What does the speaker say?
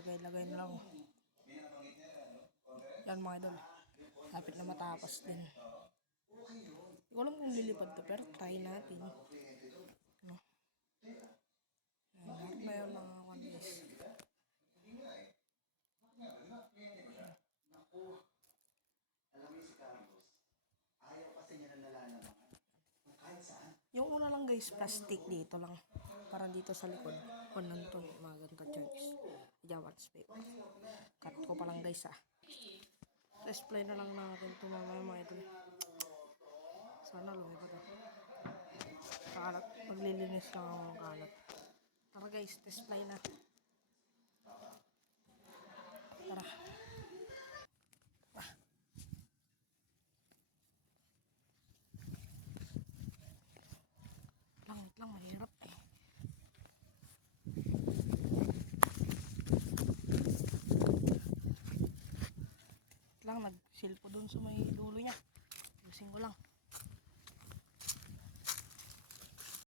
Lagay-lagay na lang. Yan mga idol. Lapit na matapos din. Hindi ko alam kung lilipad to, pero try natin. No? Lahat na yun mga guys. Yung una lang guys, plastic dito lang. Para dito sa likod. O nandun, mga ganito guys. Jawan spec. Cut ko pa lang guys Display na lang natin ito mga idol. Sana lumipad kalat. Maglilinis lang ako ng kalat. Tara guys, display na. Tara. Langit lang, mahirap lang, nagsilpo dun sa may dulo niya. Ayusin ko lang.